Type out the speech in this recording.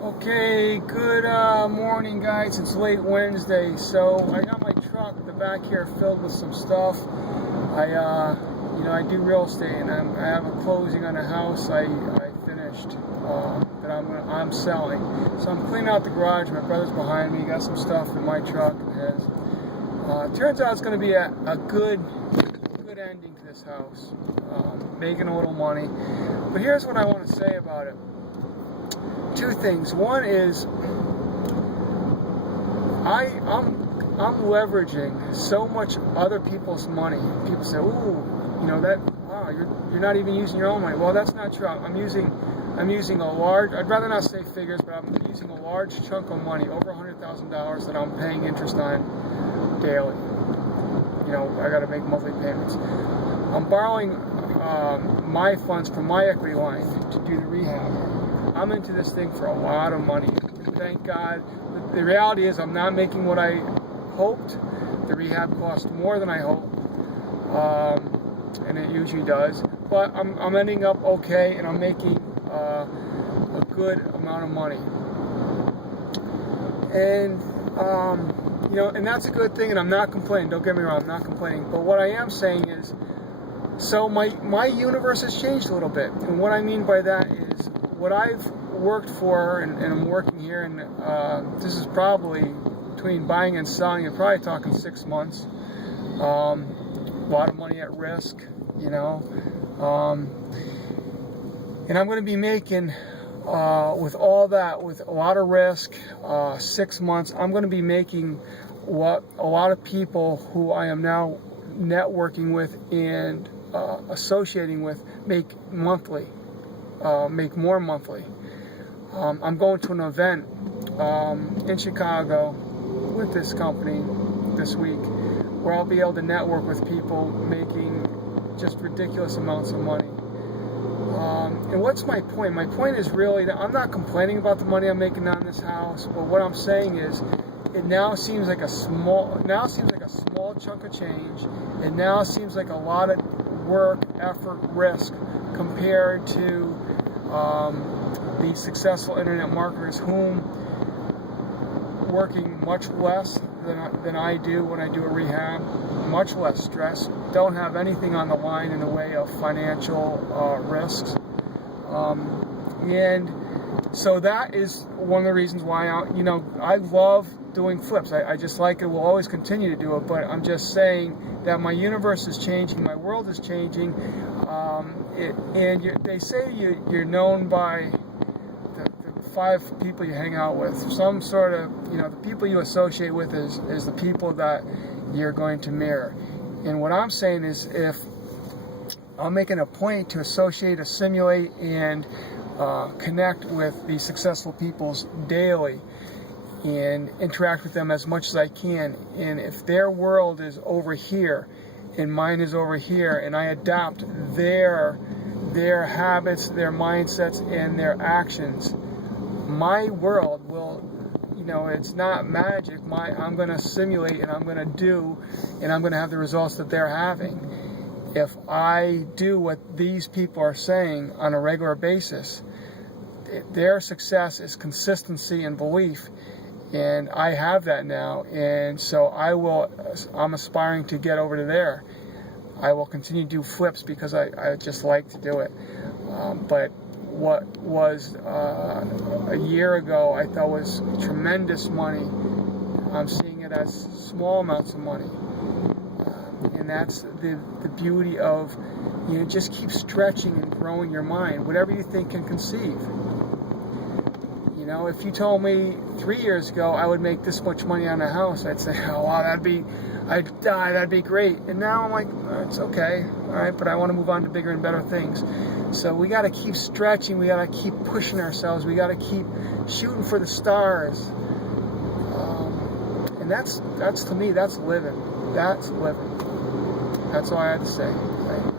Okay, good morning, guys. It's late Wednesday, so I got my truck, the back here, filled with some stuff. I do real estate, and I have a closing on a house I finished that I'm selling. So I'm cleaning out the garage. My brother's behind me. Got some stuff in my truck. Turns out it's going to be a good ending to this house. Making a little money, but here's what I want to say about it. Two things. One is I'm leveraging so much other people's money. People say, "Ooh, you're not even using your own money." Well, that's not true. I'm using a large. I'd rather not say figures, but I'm using a large chunk of money, over $100,000, that I'm paying interest on daily. I got to make monthly payments. I'm borrowing my funds from my equity line to do the rehab. I'm into this thing for a lot of money. Thank God. The reality is I'm not making what I hoped. The rehab cost more than I hoped, and it usually does. But I'm ending up okay, and I'm making a good amount of money. And and that's a good thing. And I'm not complaining. Don't get me wrong. I'm not complaining. But what I am saying is, so my universe has changed a little bit. And what I mean by that is, what I've worked for, and I'm working here, and this is probably between buying and selling, you're probably talking 6 months. A lot of money at risk, and I'm going to be making, with all that, with a lot of risk, 6 months, I'm going to be making what a lot of people who I am now networking with and associating with make monthly. Make more monthly. I'm going to an event in Chicago with this company this week, where I'll be able to network with people making just ridiculous amounts of money. And what's my point? My point is really that I'm not complaining about the money I'm making on this house, but what I'm saying is, it now seems like a small chunk of change. It now seems like a lot of work, effort, risk compared to the successful internet marketers, whom working much less than I do when I do a rehab, much less stress, don't have anything on the line in the way of financial risks. And so that is one of the reasons why I love doing flips. I just like it. Will always continue to do it. But I'm just saying that my universe is changing. My world is changing. They say you're known by the 5 people you hang out with. Some sort of, the people you associate with is the people that you're going to mirror. And what I'm saying is, if I'm making a point to associate, assimilate, and connect with these successful people daily, and interact with them as much as I can, and if their world is over here and mine is over here, and I adopt their habits, their mindsets, and their actions, my world will, it's not magic. I'm going to simulate, and I'm going to do, and I'm going to have the results that they're having. If I do what these people are saying on a regular basis, their success is consistency and belief. And I have that now, and so I'm aspiring to get over to there. I will continue to do flips because I just like to do it. But what was a year ago I thought was tremendous money, I'm seeing it as small amounts of money. And that's the beauty of, just keep stretching and growing your mind. Whatever you think can conceive. If you told me 3 years ago I would make this much money on a house, I'd say, oh wow, that'd be great. And now I'm like, it's okay, all right, but I want to move on to bigger and better things. So we got to keep stretching. We got to keep pushing ourselves. We got to keep shooting for the stars. And that's to me, that's living. That's living. That's all I had to say. Right?